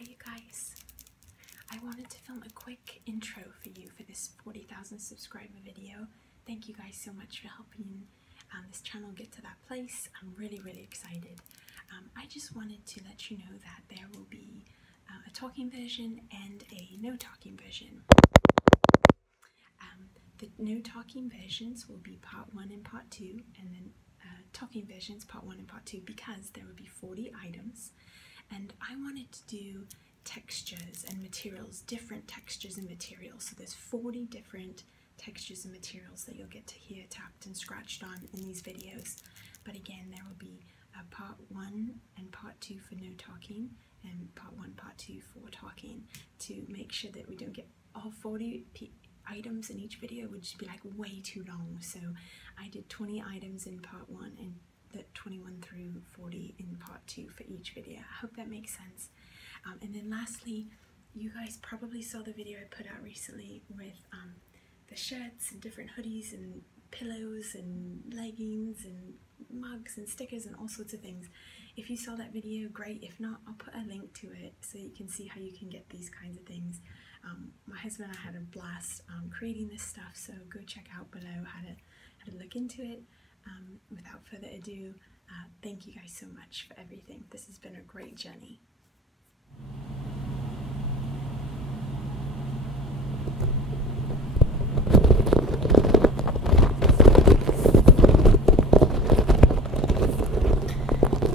Hi you guys, I wanted to film a quick intro for you for this 40,000 subscriber video. Thank you guys so much for helping this channel get to that place. I'm really excited. I just wanted to let you know that there will be a talking version and a no talking version. The no talking versions will be part 1 and part 2, and then talking versions part 1 and part 2, because there will be 40 items. And I wanted to do textures and materials, different textures and materials. So there's 40 different textures and materials that you'll get to hear tapped and scratched on in these videos. But again, there will be part 1 and part 2 for no talking, and part 1, part 2 for talking, to make sure that we don't get all 40 items in each video. It would just be like way too long. So I did 20 items in part 1 and the 21 through 40 in part 2 for each video. I hope that makes sense. And then lastly, you guys probably saw the video I put out recently with the shirts and different hoodies and pillows and leggings and mugs and stickers and all sorts of things. If you saw that video, great. If not, I'll put a link to it so you can see how you can get these kinds of things. My husband and I had a blast creating this stuff, so go check out below how to look into it. Without further ado, thank you guys so much for everything. This has been a great journey.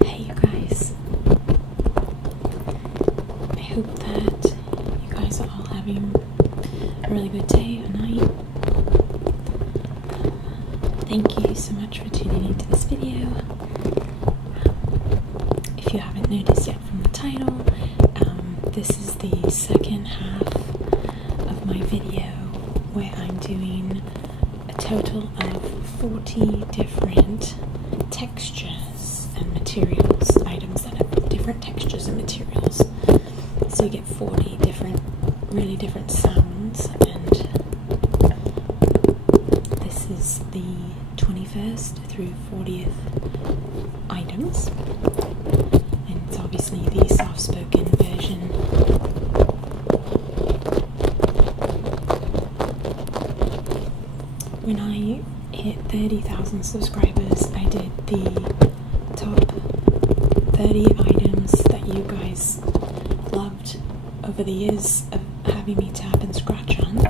Hey you guys, I hope that you guys are all having a really good day or night. Thank you so much for tuning into this video. If you haven't noticed yet from the title, this is the second half of my video where I'm doing a total of 40 different textures and materials, items that have different textures and materials. So you get 40 different, really different sounds, and this is the 21st through 40th items, and it's obviously the soft-spoken version. When I hit 30,000 subscribers, I did the top 30 items that you guys loved over the years of having me tap and scratch on.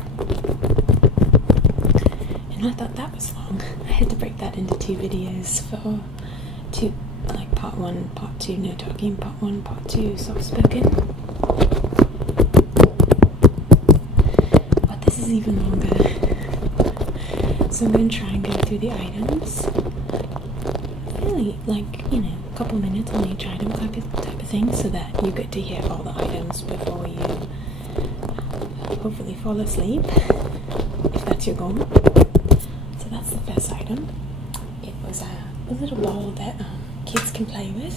I thought that was long. I had to break that into 2 videos for like part 1, part 2 no talking, part 1, part 2 soft spoken. But this is even longer. So I'm going to try and go through the items. Really, like, you know, a couple minutes on each item type of thing, so that you get to hear all the items before you hopefully fall asleep, if that's your goal. So that's the first item. It was a little ball that kids can play with.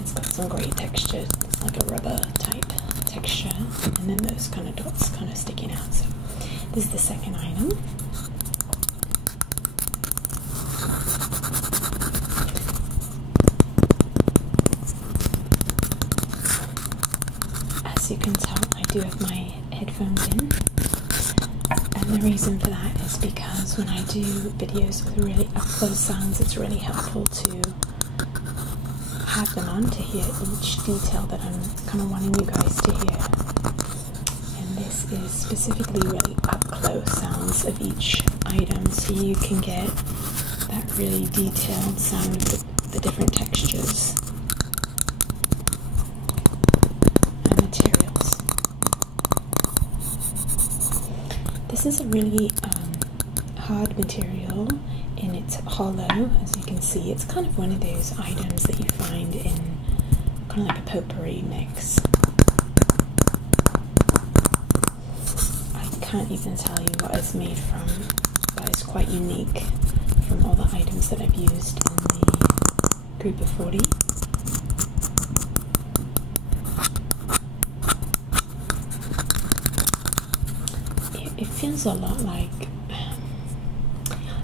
It's got some great texture. It's like a rubber type texture, and then those kind of dots kind of sticking out. So this is the second item. As you can tell, I do have my headphones in. And the reason for that is because when I do videos with really up-close sounds, it's really helpful to have them on to hear each detail that I'm kind of wanting you guys to hear. And this is specifically really up-close sounds of each item, so you can get that really detailed sound of the different textures and materials. This is a really hard material, and it's hollow, as you can see. It's kind of one of those items that you find in kind of like a potpourri mix. I can't even tell you what it's made from, but it's quite unique from all the items that I've used in the group of 40. It feels a lot like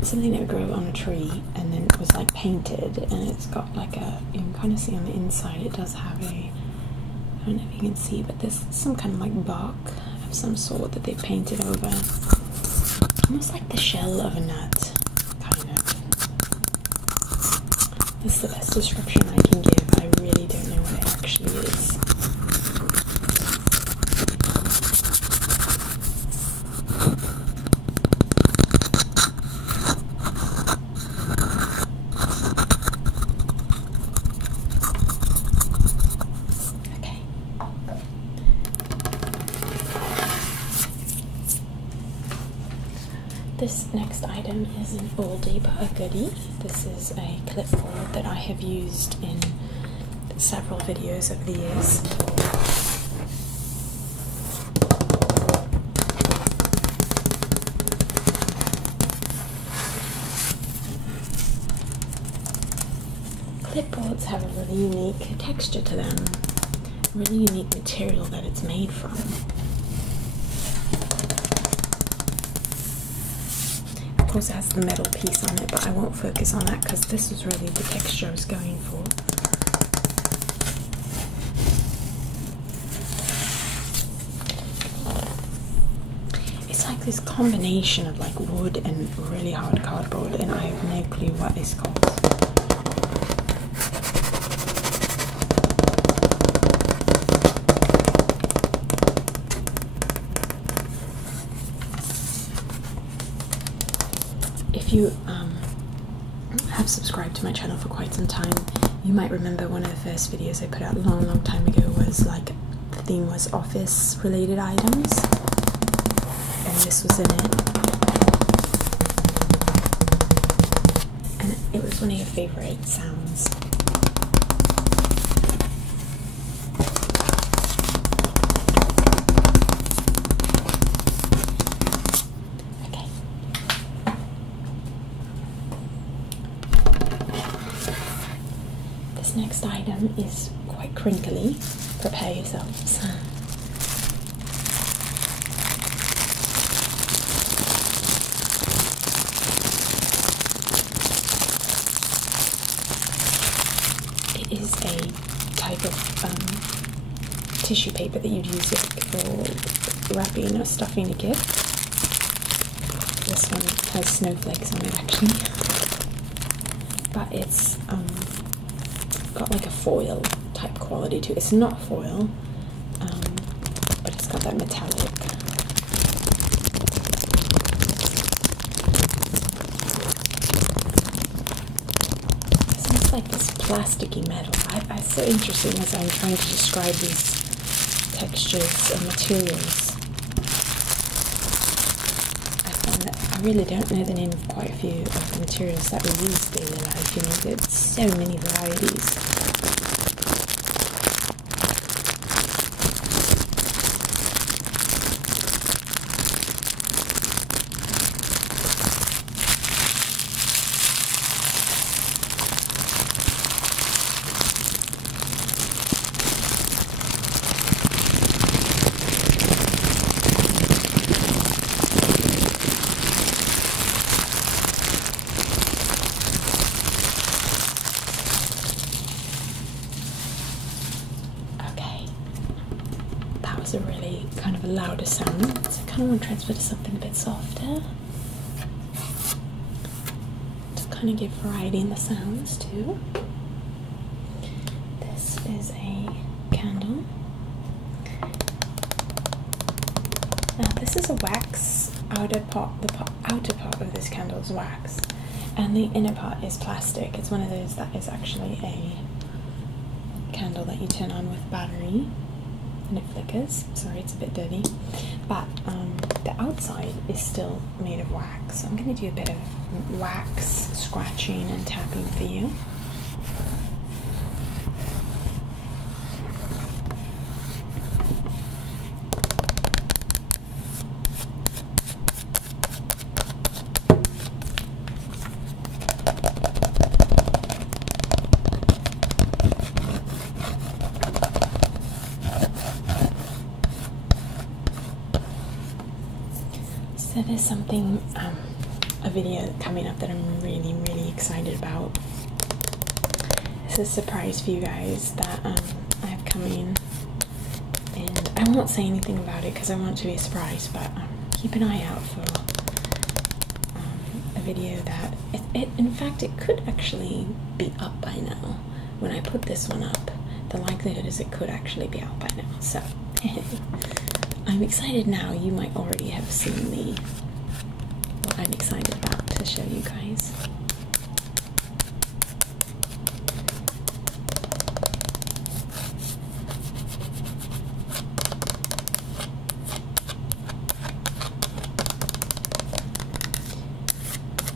something that would grow on a tree and then it was like painted, and it's got like a, you can kind of see on the inside it does have a I don't know if you can see, but there's some kind of like bark of some sort that they painted over. Almost like the shell of a nut, kind of. That's the best description I can give. I really don't know what it actually is. This next item is an oldie but a goodie. This is a clipboard that I have used in several videos over the years. Clipboards have a really unique texture to them, a really unique material that it's made from. Of course it has the metal piece on it, but I won't focus on that because this is really the texture I was going for. It's like this combination of like wood and really hard cardboard, and I have no clue what it's called. If you have subscribed to my channel for quite some time, you might remember one of the first videos I put out a long time ago was like, the theme was office related items, and this was in it, and it was one of your favorite sounds. This next item is quite crinkly. Prepare yourselves. It is a type of tissue paper that you'd use for wrapping or stuffing a gift. This one has snowflakes on it actually, but it's got like a foil type quality to it. It's not foil, but it's got that metallic. It sounds like this plasticky metal. It's so interesting as I'm trying to describe these textures and materials. I really don't know the name of quite a few of the materials that we use in daily life. You know, there's so many varieties. A really kind of a louder sound, so I kind of want to transfer to something a bit softer, to kind of give variety in the sounds too. This is a candle. Now this is a wax outer part. The outer part of this candle is wax, and the inner part is plastic. It's one of those that is actually a candle that you turn on with battery. And it flickers. Sorry, it's a bit dirty, but the outside is still made of wax. So I'm going to do a bit of wax scratching and tapping for you. So there's something, a video coming up that I'm really excited about. It's a surprise for you guys that I have coming I won't say anything about it because I want it to be a surprise, but keep an eye out for a video that, in fact, it could actually be up by now. When I put this one up, the likelihood is it could actually be out by now, so I'm excited now. You might already have seen what I'm excited about to show you guys.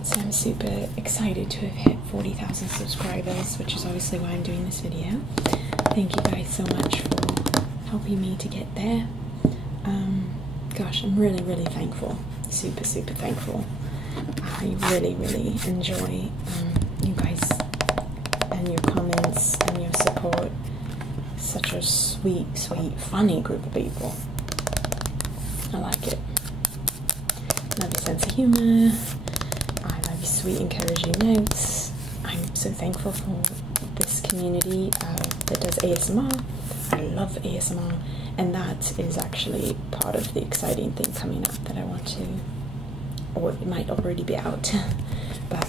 So I'm super excited to have hit 40,000 subscribers, which is obviously why I'm doing this video. Thank you guys so much for helping me to get there. Gosh, I'm really, really thankful. Super, super thankful. I really, really enjoy you guys and your comments and your support. Such a sweet, sweet, funny group of people. I like it. Love your sense of humor. I love your sweet, encouraging notes. I'm so thankful for this community that does ASMR. I love ASMR, and that is actually part of the exciting thing coming up that I want to, or it might already be out, but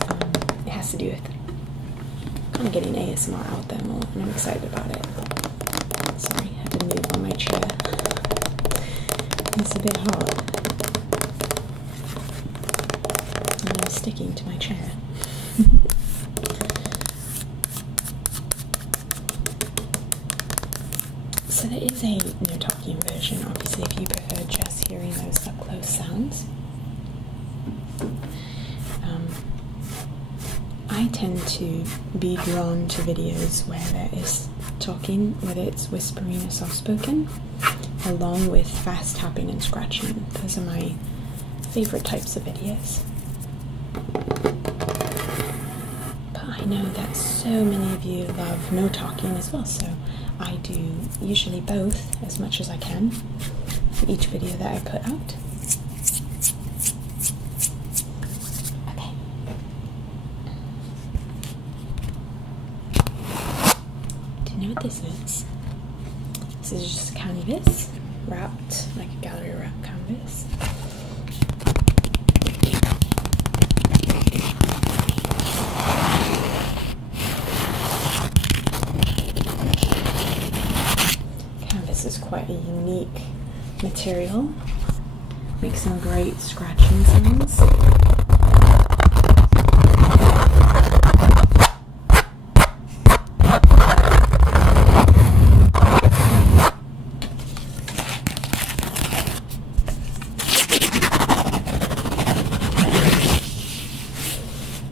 it has to do with kind of getting ASMR out there more, and I'm excited about it. Sorry, I had to move on my chair. It's a bit hot. And I'm sticking to my chair. So there is a no talking version, obviously, if you prefer just hearing those up close sounds. I tend to be drawn to videos where there is talking, whether it's whispering or soft spoken, along with fast tapping and scratching. Those are my favorite types of videos. But I know that so many of you love no talking as well, so I do usually both as much as I can for each video that I put out. Okay. Do you know what this is? This is just canvas wrapped, like a gallery wrap canvas. Is quite a unique material. Makes some great scratching sounds. I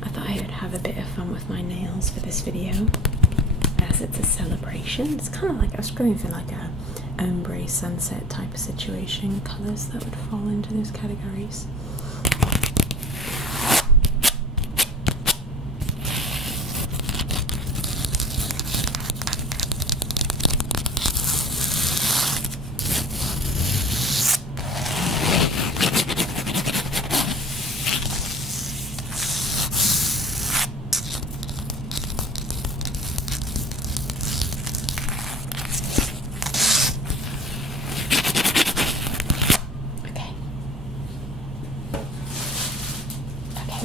thought I would have a bit of fun with my nails for this video, as it's a celebration. It's kind of like I was going for like a ombre sunset type of situation, colours that would fall into those categories.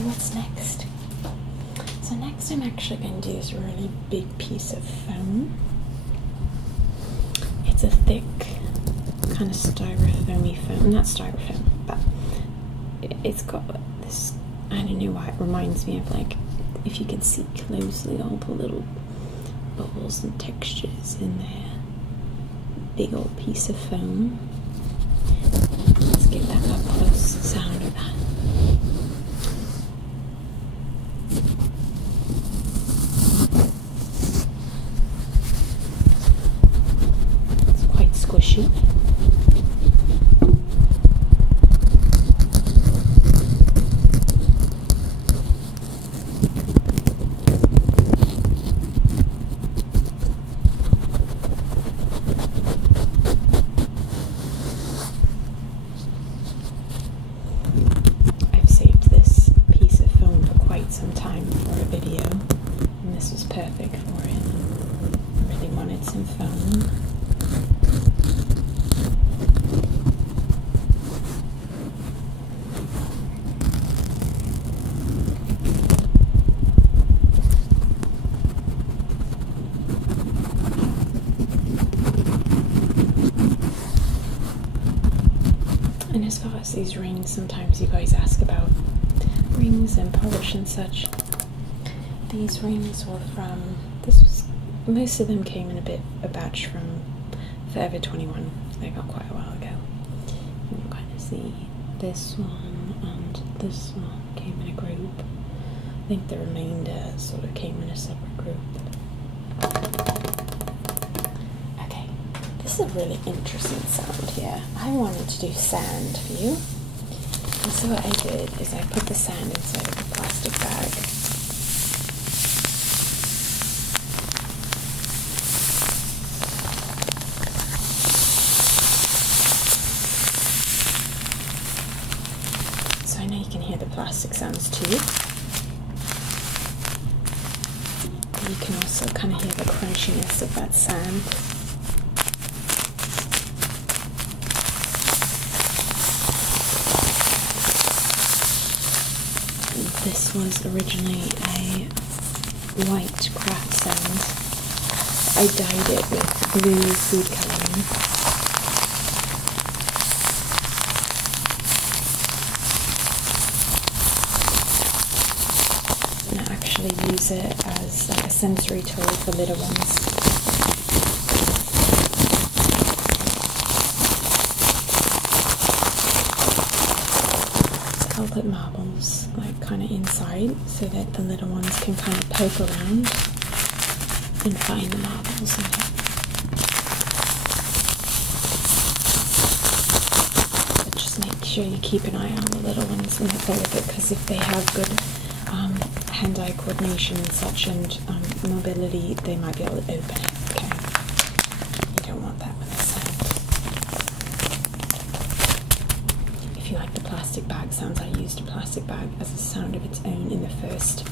What's next? So next I'm actually going to do this really big piece of foam. It's a thick kind of styrofoamy foam, not styrofoam, but it's got this, I don't know why, it reminds me of, like, if you can see closely all the little bubbles and textures in there. Big old piece of foam. Let's get that up close sound of that. Squishy. I've saved this piece of foam for quite some time for a video, and this was perfect for it. I really wanted some foam. as far as these rings, sometimes you guys ask about rings and polish and such. These rings were from, most of them came in a batch from Forever 21. They got quite a while ago. You can kind of see this one and this one came in a group. I think the remainder sort of came in a separate group. Okay, this is a really interesting sound here. I wanted to do sand for you. And so what I did is I put the sand inside of a plastic bag. So I know you can hear the plastic sounds too. You can also kind of hear the crunchiness of that sand. This was originally a white craft sand. I dyed it with blue food coloring. And I actually use it as like a sensory tool for little ones. I'll put marbles like kind of inside so that the little ones can kind of poke around and find the marbles in it. But just make sure you keep an eye on the little ones when they play with it, because if they have good hand-eye coordination and such and mobility, they might be able to open it. Okay, you don't want that with the sand. If you like the plastic bag sounds, I used a plastic bag as a sound of its own in the first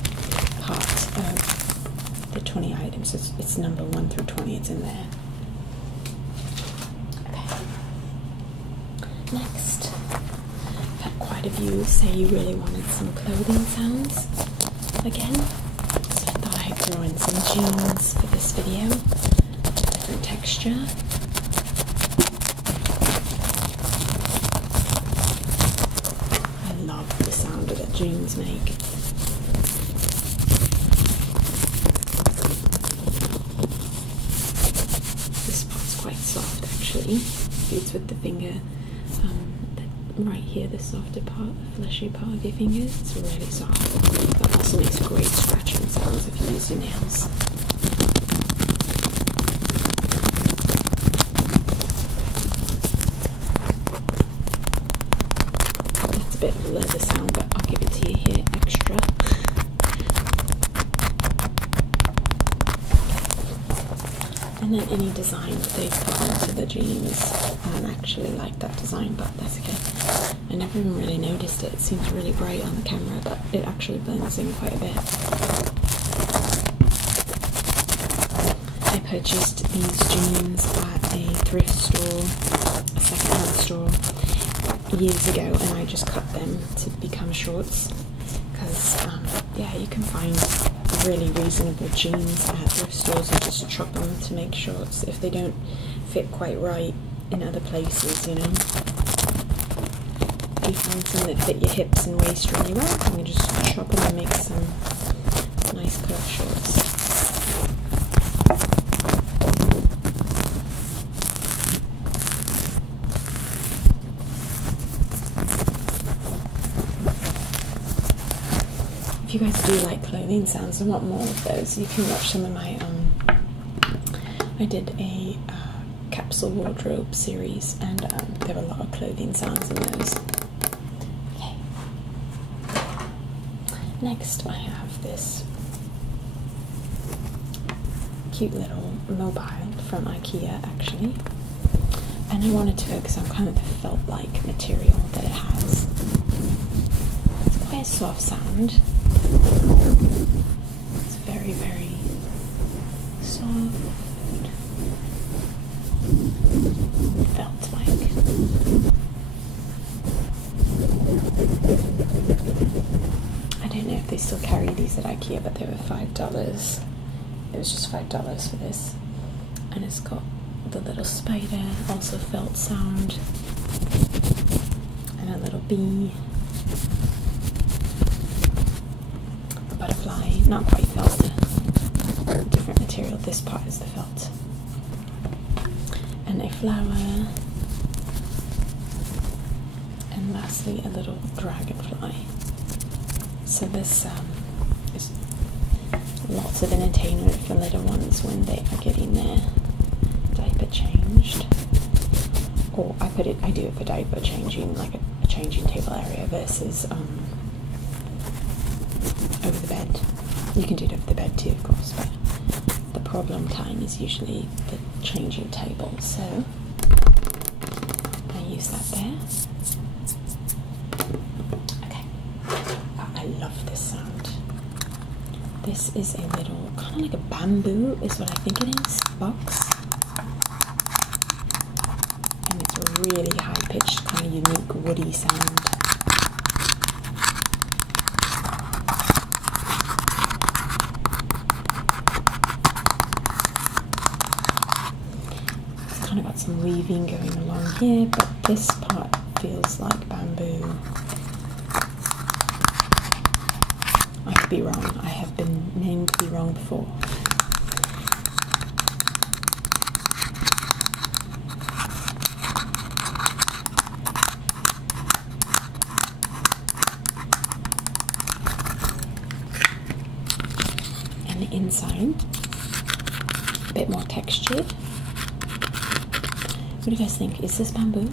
part of the 20 items. It's number 1 through 20, it's in there. Okay. Next, I've had quite a few say you really wanted some clothing sounds again, so I thought I'd throw in some jeans for this video, different texture. I love the sound that jeans make. This part's quite soft actually. It's with the finger, right here, the softer part, the fleshy part of your fingers. It's really soft. That also makes great scratching sounds if you use your nails. That's a bit of a leather sound, but I'll give it to you here extra. And then any design that they put onto the jeans, I don't actually like that design, but that's okay. I never even really noticed it. It seems really bright on the camera, but it actually blends in quite a bit. I purchased these jeans at a thrift store, a second-hand store, years ago, and I just cut them to become shorts. Because, yeah, you can find really reasonable jeans at thrift stores and just chop them to make shorts if they don't fit quite right in other places, you know. If you find some that fit your hips and waist really well, you can just chop them and make some nice curved shorts. If you guys do like clothing sounds and want more of those, you can watch some of my, I did a capsule wardrobe series, and there are a lot of clothing sounds in those. Okay. Next I have this cute little mobile from IKEA actually, and I wanted to focus on kind of the felt-like material that it has. It's quite a soft sound. It's very, very soft, felt-like. I don't know if they still carry these at IKEA, but they were $5. It was just $5 for this, and it's got the little spider, also felt sound. and a little bee, a butterfly, not quite felt, a different material. This part is the felt, and a flower, and lastly a little dragonfly. So this is lots of entertainment for little ones when they are getting their diaper changed. Or I do it for diaper changing, like a changing table area versus over the bed. You can do it over the bed too, of course, but the problem time is usually the changing table. So I use that there. Okay, I love this sound. This is a little, kind of like a bamboo is what I think it is, box. And it's a really high-pitched, kind of unique woody sound. It's kind of got some weaving going along here, but this part feels like bamboo. I could be wrong. I have been named to be wrong before. And the inside, a bit more textured. What do you guys think? Is this bamboo?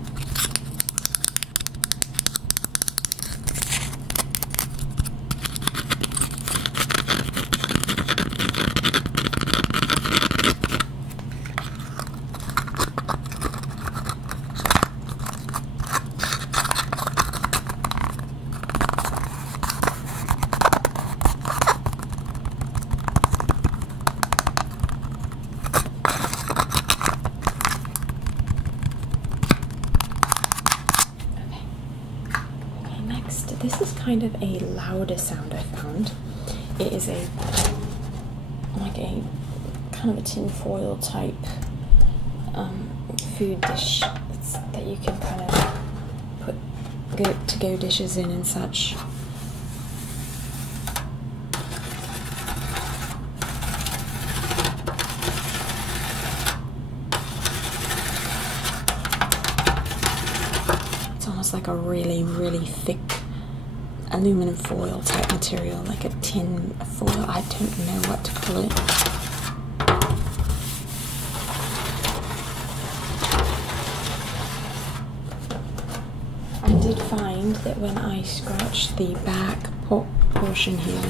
This is kind of a louder sound I found. It is like a kind of a tin foil type food dish that you can kind of put to-go dishes in and such. It's almost like a really, really thick aluminum foil type material, like a tin foil. I don't know what to call it. I did find that when I scratched the back portion here,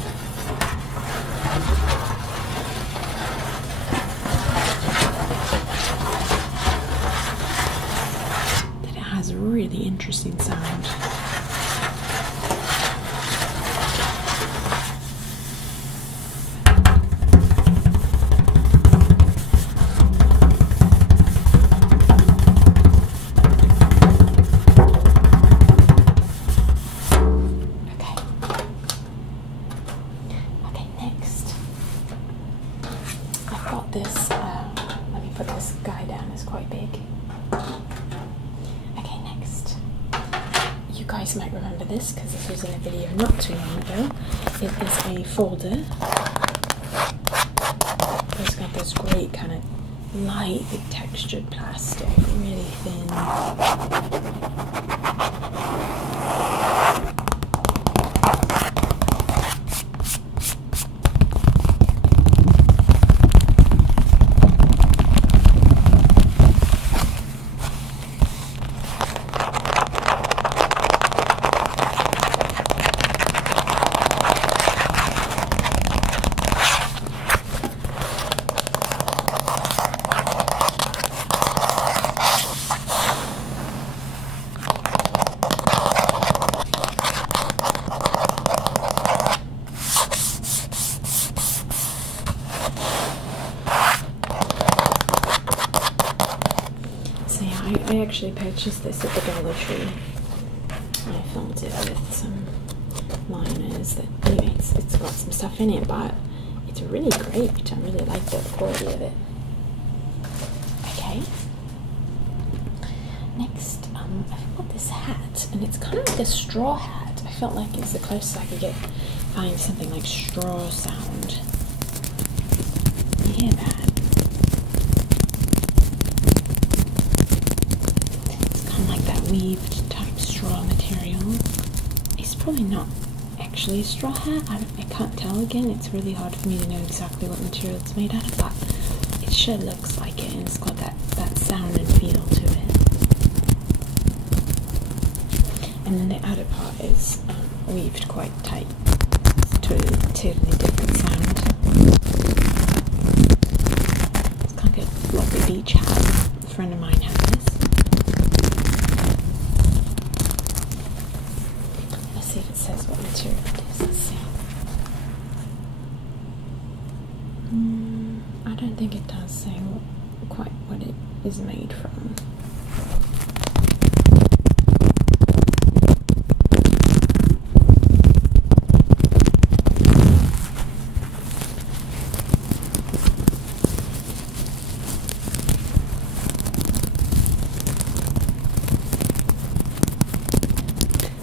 that it has a really interesting sound. This, let me put this guy down, it's quite big. Okay, next. You guys might remember this because this was in a video not too long ago. It is a folder. It's got this great kind of light, textured plastic, really thin. I actually purchased this at the Dollar Tree. I filmed it with some liners that, anyway, it's got some stuff in it, but it's really great. I really like the quality of it. Okay. Next, I've got this hat, and it's kind of like a straw hat. I felt like it's the closest I could find something like straw sound. You hear that? It's kind of like that weaved type straw material. It's probably not actually a straw hat. I can't tell. Again, it's really hard for me to know exactly what material it's made out of, but it sure looks like it, and it's got that sound and feel to it. And then the outer part is weaved quite tight to a totally different sound. It's kind of like a beach hat. A friend of mine had this. Let's see if it says what material it is. Let's see. I don't think it does say quite what it is made from.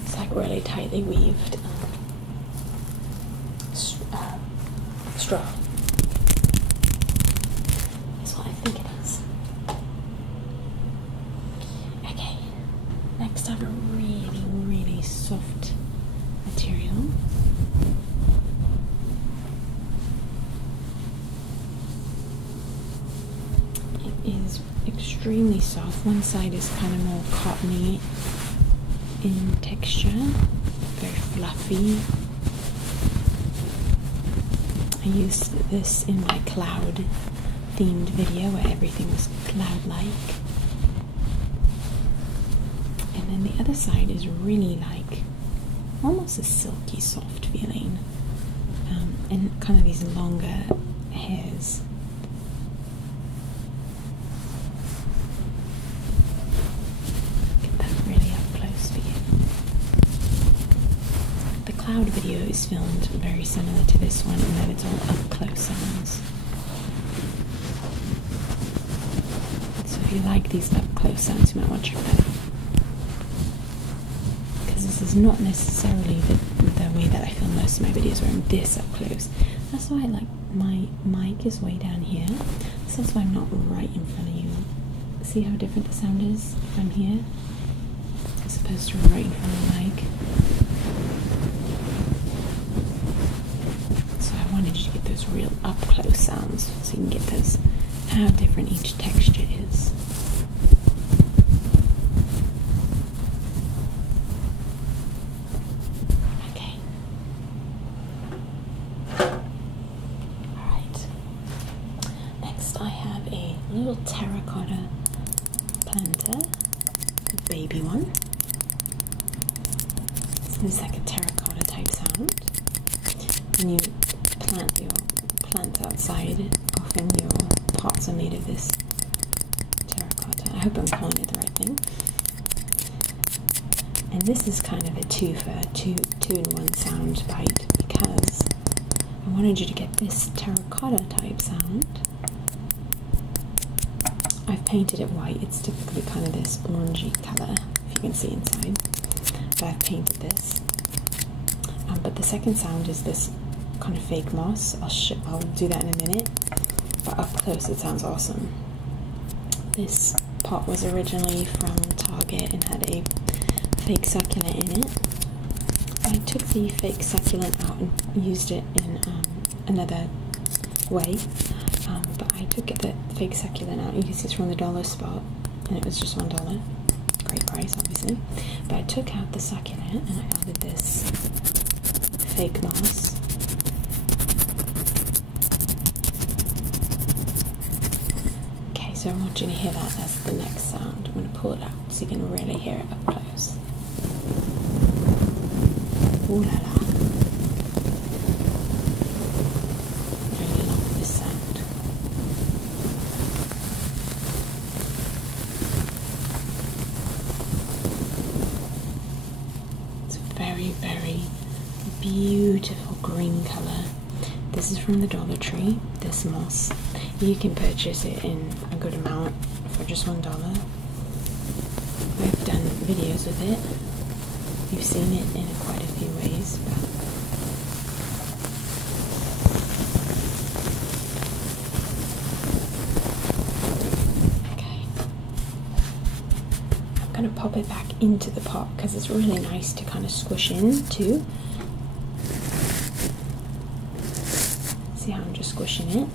It's like really tightly weaved straw. That's what I think it is. Okay, next I have a really, really soft material. It is extremely soft. One side is kind of more cottony in texture, very fluffy. I used this in my cloud themed video where everything was cloud-like. And then the other side is really like almost a silky soft feeling, and kind of these longer hairs. Get that really up close for you. The cloud video is filmed very similar to this one, in that it's all up close sounds. So if you like these up close sounds, you might want to check that out. Because this is not necessarily the way that I film most of my videos, where I'm this up close. That's why my mic is way down here. So that's why I'm not right in front of you. See how different the sound is if I'm here, as opposed to right in front of the mic. So I wanted you to get those real up close sounds, so you can get those, how different each texture is. Okay. Alright. Next I have a little terracotta planter, a baby one. So it's like a terracotta type sound. When you plant outside, often your pots are made of this terracotta. I hope I'm calling it the right thing. And this is kind of a two-in-one sound bite, because I wanted you to get this terracotta type sound. I've painted it white. It's typically kind of this orangey color, if you can see inside. But I've painted this. But the second sound is this kind of fake moss. I'll do that in a minute. But up close, it sounds awesome. This pot was originally from Target and had a fake succulent in it. I took the fake succulent out and used it in another way. But I took the fake succulent out. You can see it's from the dollar spot, and it was just $1. Great price, obviously. But I took out the succulent and I added this fake moss. Okay, so I want you to hear that. That's the next sound. I'm going to pull it out so you can really hear it up close. Ooh la la. Really love this sound. It's a very, very beautiful green color. This is from the Dollar Tree, this moss. You can purchase it in a good amount for just $1. I've done videos with it. you've seen it in quite a few ways, but okay. I'm going to pop it back into the pot because it's really nice to kind of squish in too. See how I'm just squishing it?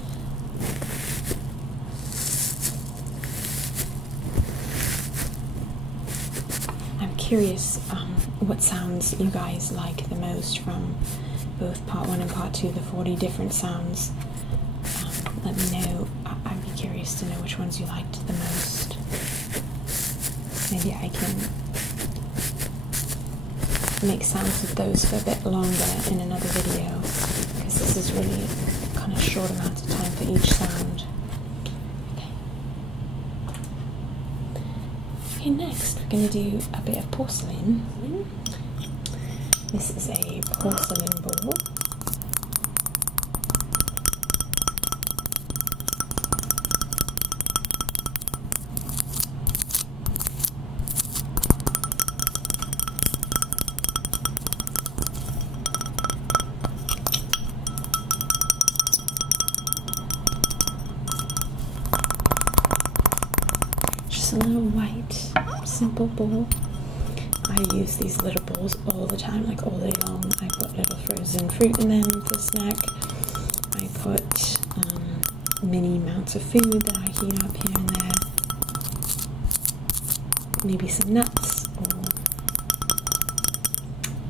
I'm curious what sounds you guys like the most from both part 1 and part 2, the 40 different sounds. Let me know. I'd be curious to know which ones you liked the most. Maybe I can make sounds of those for a bit longer in another video, because this is really kind of short amount of time for each sound. Okay, next we're going to do a bit of porcelain. This is a porcelain bowl. Just a little white, simple bowl. I use these little bowls all the time, like all day long. I put little frozen fruit in them for snack. I put mini amounts of food that I heat up here and there. Maybe some nuts or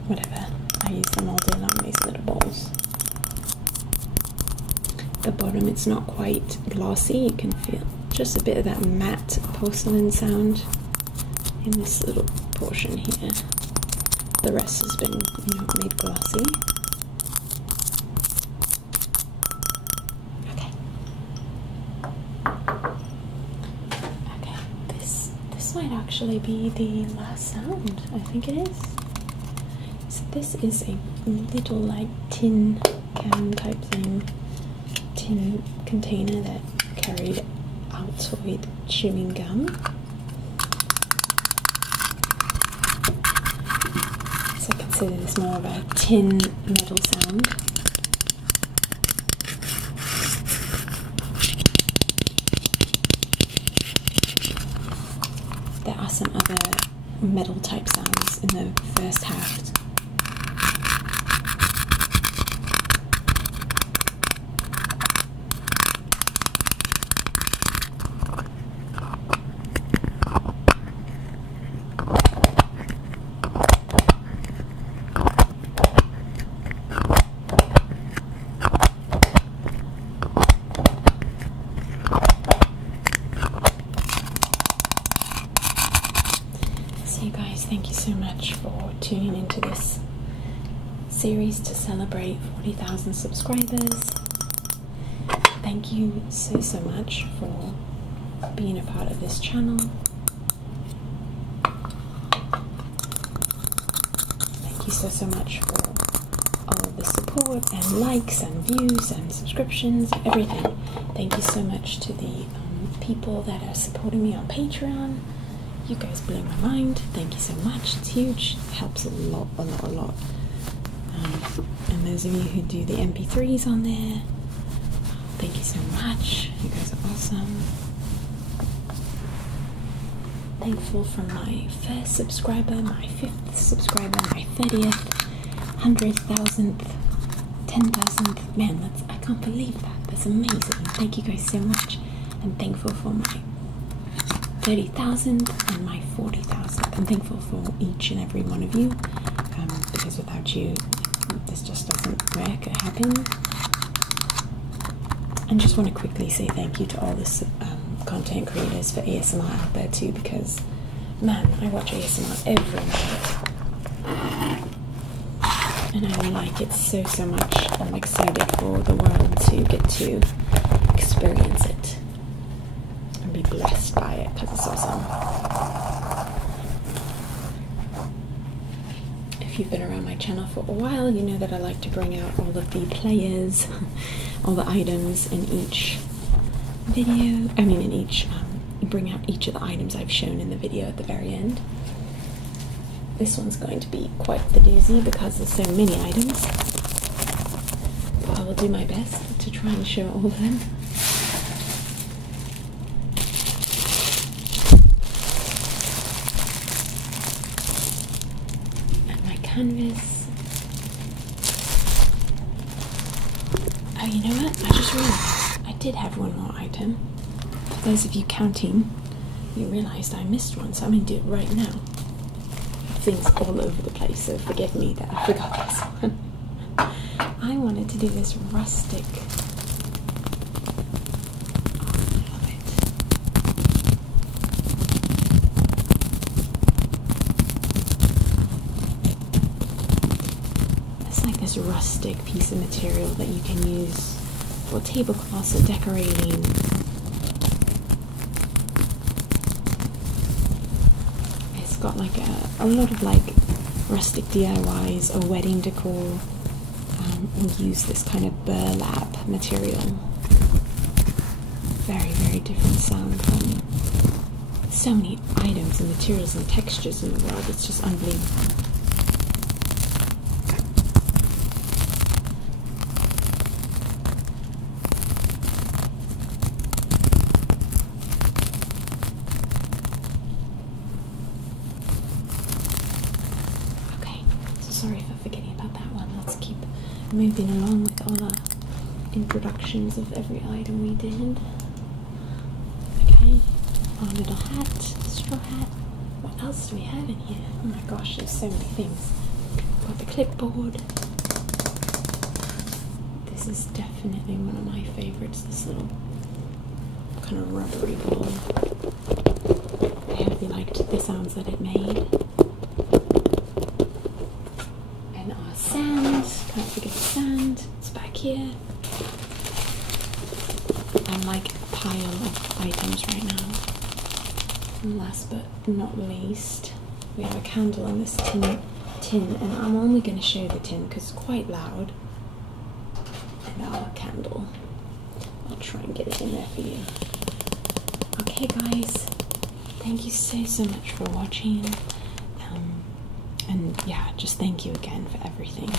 whatever. I use them all day long, these little bowls. The bottom, it's not quite glossy. You can feel just a bit of that matte porcelain sound in this little portion here. The rest has been, made glossy. Okay. Okay, this might actually be the last sound. I think it is. So this is a little like tin can type thing, tin container that carried Altoid chewing gum. So I consider this more of a tin metal sound. There are some other metal type sounds in the first half. Thank you so much for tuning into this series to celebrate 40,000 subscribers. Thank you so much for being a part of this channel. Thank you so much for all of the support and likes and views and subscriptions, everything. Thank you so much to the people that are supporting me on Patreon. You guys blow my mind. Thank you so much. It's huge. It helps a lot. And those of you who do the MP3s on there, thank you so much. You guys are awesome. Thankful for my first subscriber, my 5th subscriber, my 30th, 100,000th, 10,000th. Man, I can't believe that. That's amazing. Thank you guys so much. I'm thankful for my 30,000 and my 40,000. I'm thankful for each and every one of you, because without you, this just doesn't work or happen. And just want to quickly say thank you to all the content creators for ASMR out there too, because man, I watch ASMR every night, and I like it so much. I'm excited for the world to get to experience it and be blessed by it, because it's awesome. If you've been around my channel for a while, you know that I like to bring out all of the players, all the items in each video. In each, bring out each of the items I've shown in the video at the very end. This one's going to be quite the doozy because there's so many items. But I will do my best to try and show all of them. And my canvas. Oh, you know what? I just realised I did have one more item. For those of you counting, you realised I missed one, so I'm going to do it right now. Things all over the place, so forgive me that I forgot this one. I wanted to do this rustic. Oh, I love it. It's like this rustic piece of material that you can use for tablecloths or decorating. Got like a lot of like rustic DIYs or wedding decor. We use this kind of burlap material. Very, very different sound from so many items and materials and textures in the world. It's just unbelievable. Sorry for forgetting about that one. Let's keep moving along with all our introductions of every item we did. Okay, our little hat, straw hat. What else do we have in here? Oh my gosh, there's so many things. Got the clipboard. This is definitely one of my favorites, this little kind of rubbery ball. I hope you liked the sounds that it made. Sand, can't forget the sand, it's back here. And like a pile of items right now. And last but not least, we have a candle in this tin, and I'm only going to show the tin because it's quite loud. And our candle, I'll try and get it in there for you. Okay guys, thank you so much for watching. And yeah, just thank you again for everything.